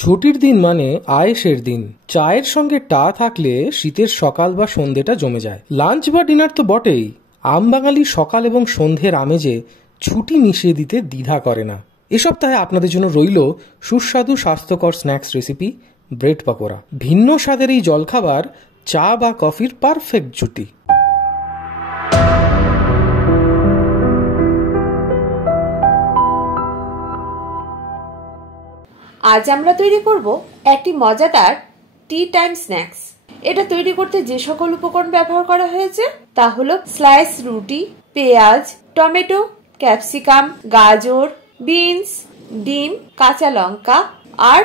ছুটির দিন মানে আয়েশের দিন। চায়ের সঙ্গে টা থাকলে শীতের সকাল বা সন্ধেটা জমে যায়। লাঞ্চ বা ডিনার তো বটেই, আমবাঙালি সকাল এবং সন্ধ্যের আমেজে ছুটি মিশিয়ে দিতে দ্বিধা করে না। এ সপ্তাহে আপনাদের জন্য রইল সুস্বাদু স্বাস্থ্যকর স্ন্যাক্স রেসিপি ব্রেড পকোড়া। ভিন্ন স্বাদের এই জলখাবার চা বা কফির পারফেক্ট জুটি। আজ আমরা তৈরি করব একটি মজাদার টি টাইম স্ন্যাক্স। এটা তৈরি করতে যে সকল উপকরণ ব্যবহার করা হয়েছে তা হলো স্লাইস রুটি, পেঁয়াজ, টমেটো, ক্যাপসিকাম, গাজর, বিনস, ডিম, কাঁচা লঙ্কা আর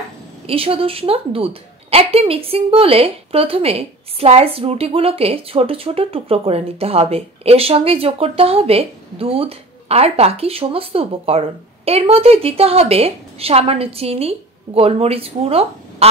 ঈষদুষ্ণ দুধ। একটি মিক্সিং বোলে প্রথমে স্লাইস রুটিগুলোকে ছোট ছোট টুকরো করে নিতে হবে। এর সঙ্গে যোগ করতে হবে দুধ আর বাকি সমস্ত উপকরণ। এর মধ্যে দিতে হবে সামান্য চিনি, গোলমরিচ গুঁড়ো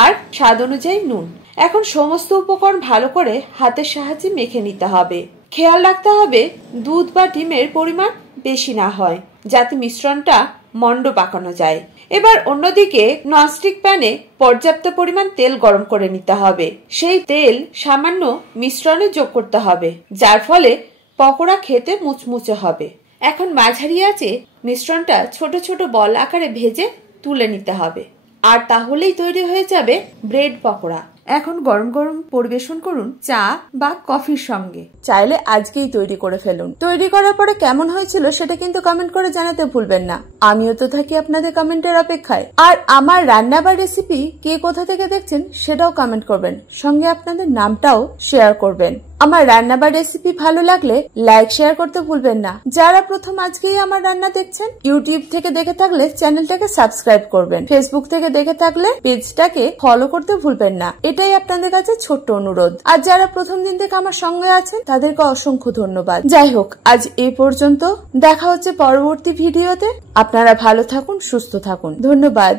আর স্বাদ অনুযায়ী নুন। এখন সমস্ত উপকরণ ভালো করে হাতের সাহায্যে মেখে নিতে হবে। খেয়াল রাখতে হবে দুধ বা ডিমের পরিমাণ বেশি না হয়, যাতে মিশ্রণটা মন্ড পাকানো যায়। এবার অন্যদিকে ননস্টিক প্যানে পর্যাপ্ত পরিমাণ তেল গরম করে নিতে হবে। সেই তেল সামান্য মিশ্রণে যোগ করতে হবে, যার ফলে পকোড়া খেতে মুচমুচে হবে। এখন মাঝারি আঁচে মিশ্রণটা ছোট ছোট বল আকারে ভেজে তুলে নিতে হবে, আর তাহলেই তৈরি হয়ে যাবে ব্রেড পকোড়া। এখন গরম গরম পরিবেশন করুন চা বা কফির সঙ্গে। চাইলে আজকেই তৈরি করে ফেলুন। তৈরি করার পরে কেমন হয়েছিল সেটা কিন্তু কমেন্ট করে জানাতে ভুলবেন না। আমিও তো থাকি আপনাদের কমেন্টের অপেক্ষায়। আর আমার রান্না বা রেসিপি কে কোথা থেকে দেখছেন সেটাও কমেন্ট করবেন, সঙ্গে আপনাদের নামটাও শেয়ার করবেন। আমার রান্না বা রেসিপি ভালো লাগলে লাইক শেয়ার করতে ভুলবেন না। যারা প্রথম আজকেই আমার রান্না দেখছেন, ইউটিউব থেকে দেখে থাকলে চ্যানেলটাকে সাবস্ক্রাইব করবেন, ফেসবুক থেকে দেখে থাকলে পেজটাকে ফলো করতে ভুলবেন না। এটাই আপনাদের কাছে ছোট্ট অনুরোধ। আর যারা প্রথম দিন থেকে আমার সঙ্গে আছেন তাদেরকে অসংখ্য ধন্যবাদ। যাই হোক, আজ এই পর্যন্ত। দেখা হচ্ছে পরবর্তী ভিডিওতে। আপনারা ভালো থাকুন, সুস্থ থাকুন। ধন্যবাদ।